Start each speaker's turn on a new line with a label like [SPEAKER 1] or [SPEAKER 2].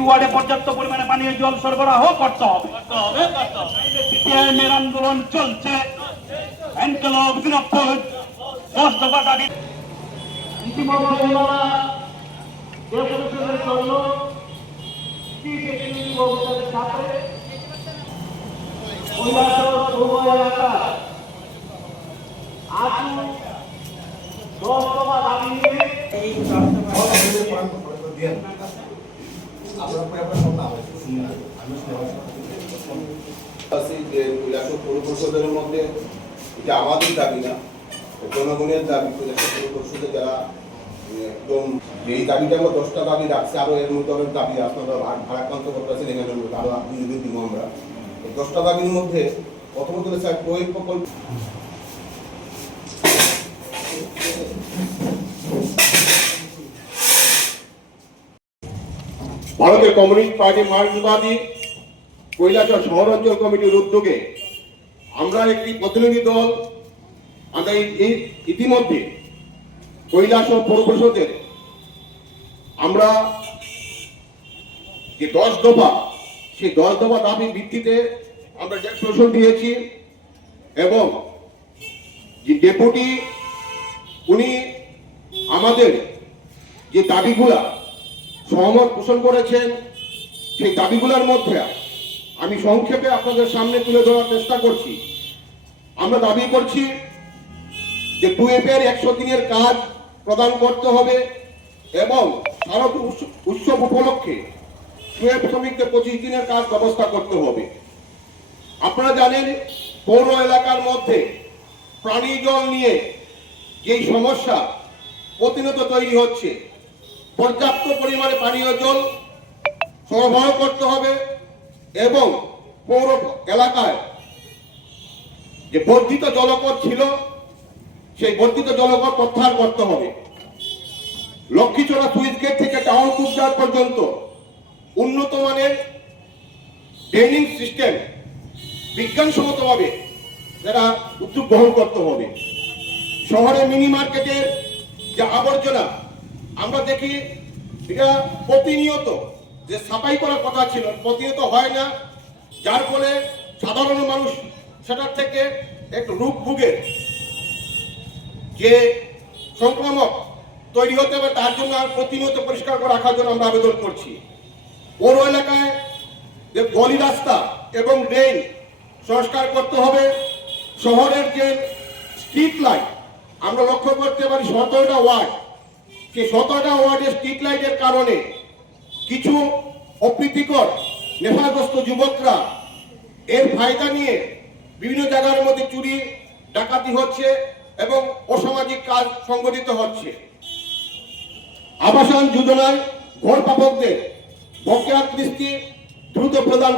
[SPEAKER 1] প্রতিটি ওয়ার্ডে পর্যাপ্ত পরিমাণে পানীয় জল সরবরাহ করতে হবে। আন্দোলন চলছে। দশ দফা দাবি দশ দফা দাবি নিয়ে
[SPEAKER 2] আছি যে কৈলাসর পৌর পরিষদের মধ্যে, এটা আমাদের দাবি না জনগণের দাবি, কৈলাসর পৌর পরিষদে যারা একদম এই দাবিটা আমরা দশটা দাবি রাখছি আরও এর মধ্যে অনেক দাবি আপনারা ভারাক্রান্ত করতেছেন এখানে আরও আপনি দিব আমরা। দশটা দাবির মধ্যে প্রথমত প্রয়োগ প্রকল্প ভারতের কমিউনিস্ট পার্টি মার্ক্সবাদী কৈলাসর শহরাঞ্চল কমিটির উদ্যোগে আমরা একটি প্রতিনিধি দল, আমরা ইতিমধ্যে কৈলাসর পৌর পরিষদের আমরা যে দশ দফা, সেই দশ দফা দাবির ভিত্তিতে আমরা ডেক্সপ্রেশন দিয়েছি এবং যে ডেপুটি, উনি আমাদের যে দাবিগুলা সহমত পোষণ করেছেন সেই দাবিগুলোর মধ্যে আমি সংক্ষেপে আপনাদের সামনে তুলে ধরার চেষ্টা করছি। আমরা দাবি করছি যে টুয়েফ এর একশো দিনের কাজ প্রদান করতে হবে এবং শারদ উৎস- উৎসব উপলক্ষে টুয়েফ শ্রমিকদের পঁচিশ দিনের কাজ ব্যবস্থা করতে হবে। আপনারা জানেন, পৌর এলাকার মধ্যে প্রাণী জল নিয়ে যেই সমস্যা প্রতিনিয়ত তৈরি হচ্ছে পর্যাপ্ত পরিমাণে পানীয় জল সরবরাহ করতে হবে এবং পৌর এলাকায় যে বর্ধিত জলপথ ছিল, সেই বর্ধিত জলপথ প্রত্যাহার করতে হবে। লক্ষ্মীচড়া সুইচ গেট থেকে টাউন কুপজার পর্যন্ত উন্নত মানের ড্রেনিং সিস্টেম বিজ্ঞানসম্মতভাবে যারা উদ্যোগ গ্রহণ করতে হবে। শহরে মিনি মার্কেটের যে আবর্জনা আমরা দেখি এটা প্রতিনিয়ত যে সাফাই করার কথা ছিল, প্রতিনিয়ত হয় না। যার ফলে সাধারণ মানুষ সেটার থেকে একটু রূপ ভুগের যে সংক্রামক তৈরি হতে হবে, তার জন্য প্রতিনিয়ত পরিষ্কার করে রাখার জন্য আমরা আবেদন করছি। পৌর এলাকায় যে গলি রাস্তা এবং ড্রেন সংস্কার করতে হবে, শহরের যে স্ট্রিট লাইট আমরা লক্ষ্য করতে পারি সতেরোটা ওয়ার্ড। সেই সতেরোটা ওয়ার্ডের স্ট্রিট লাইটের কারণে কিছু অপ্রীতিকর, নেশাগ্রস্ত যুবকরা এর ফায়দা নিয়ে বিভিন্ন জায়গার মধ্যে চুরি, ডাকাতি হচ্ছে এবং অসামাজিক কাজ সংগঠিত হচ্ছে। আবাসন যোজনায় ঘর পাপকদের বকেয়া কিস্তি দ্রুত প্রদান